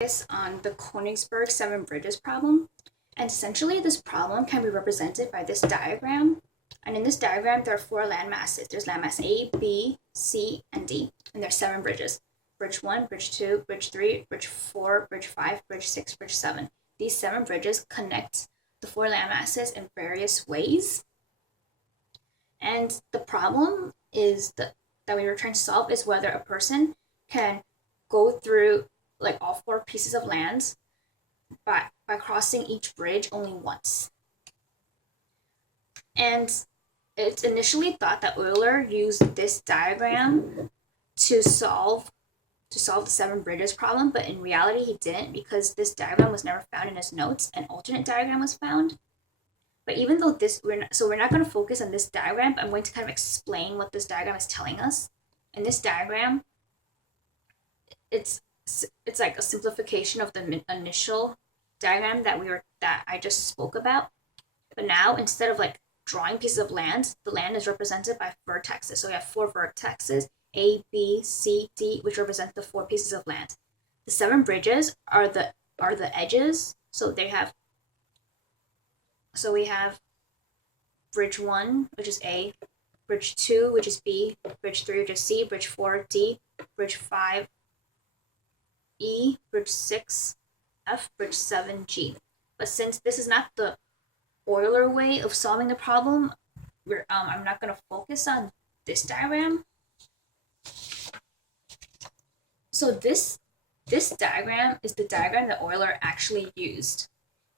Focus on the Konigsburg seven bridges problem. And essentially, this problem can be represented by this diagram. And in this diagram, there are four land masses. There's landmass A, B, C, and D. And there's seven bridges. Bridge 1, Bridge 2, Bridge 3, Bridge 4, Bridge 5, Bridge 6, Bridge 7. These seven bridges connect the four land masses in various ways. And the problem is that we were trying to solve is whether a person can go through like all four pieces of land by crossing each bridge only once. And it's initially thought that Euler used this diagram to solve the seven bridges problem, but in reality he didn't, because this diagram was never found in his notes. An alternate diagram was found. But even though we're not going to focus on this diagram, but I'm going to kind of explain what this diagram is telling us. In this diagram, it's like a simplification of the initial diagram that I just spoke about. But now, instead of like drawing pieces of land, the land is represented by vertexes. So we have four vertexes, A, B, C, D, which represent the four pieces of land. The seven bridges are the edges. So we have bridge 1, which is A, bridge 2, which is B, bridge 3, which is C, bridge 4, D, bridge 5, E, bridge 6, F, bridge 7, G. But since this is not the Euler way of solving the problem, I'm not going to focus on this diagram. So this diagram is the diagram that Euler actually used.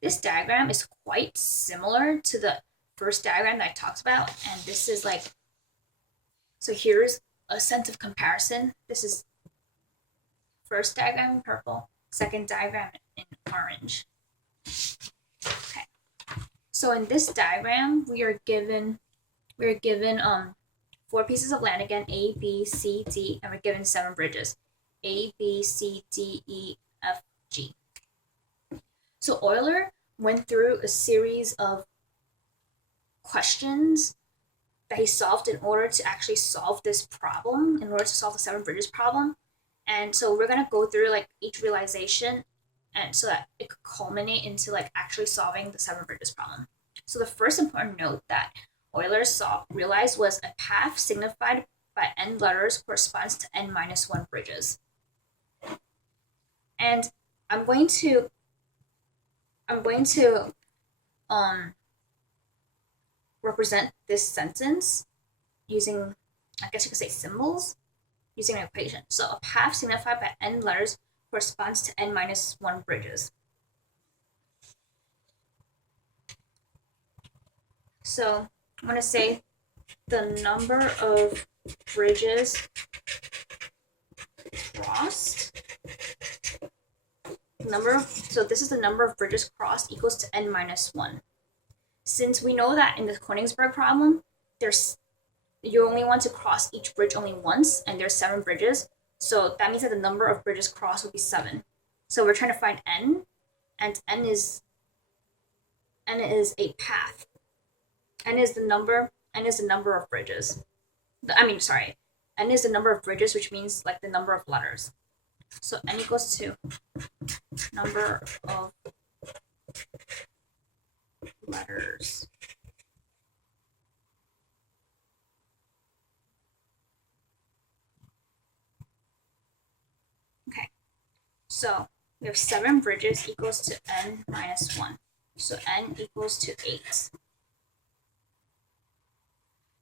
This diagram is quite similar to the first diagram that I talked about, and this is like, so here's a sense of comparison. This is first diagram in purple, second diagram in orange. Okay. So in this diagram, we are given four pieces of land again, A, B, C, D, and we're given seven bridges. A, B, C, D, E, F, G. So Euler went through a series of questions that he solved in order to actually solve this problem, in order to solve the seven bridges problem. And so we're going to go through like each realization, and so that it could culminate into like actually solving the seven bridges problem. So the first important note that Euler realized was a path signified by n letters corresponds to n minus 1 bridges. And I'm going to represent this sentence using, I guess you could say, symbols, using an equation. So a path signified by n letters corresponds to n minus 1 bridges. So I'm going to say the number of bridges crossed. So this is the number of bridges crossed equals to n minus 1. Since we know that in the Konigsburg problem, you only want to cross each bridge only once, and there's seven bridges, so that means that the number of bridges crossed would be 7. So we're trying to find n, and n is a path. N is the number of bridges. N is the number of bridges, which means like the number of letters. So n equals to number of letters. Okay, so we have 7 bridges equals to n minus 1. So n equals to 8.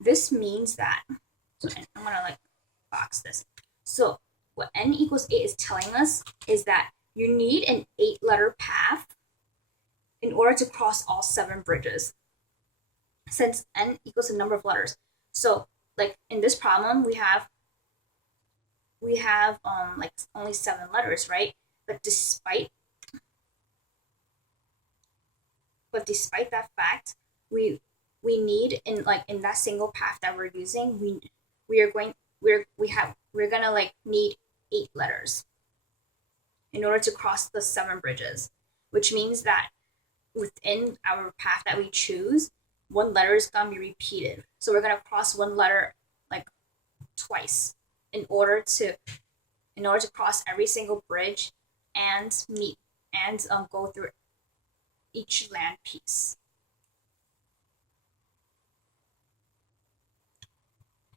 This means that, so I'm going to like box this. So what n equals 8 is telling us is that you need an 8-letter path in order to cross all 7 bridges, since n equals the number of letters. So like in this problem, we have like only 7 letters, right? But despite that fact, we need in that single path that we're using, we're gonna like need 8 letters in order to cross the 7 bridges, which means that within our path that we choose, one letter is gonna be repeated. So we're gonna cross one letter like twice in order to cross every single bridge and go through each land piece.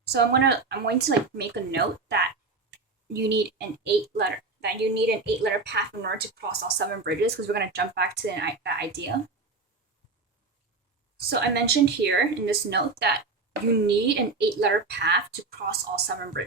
So I'm going to like make a note that you need an 8-letter path in order to cross all 7 bridges, because we're going to jump back to that idea. So I mentioned here in this note that you need an 8-letter path to cross all 7 bridges.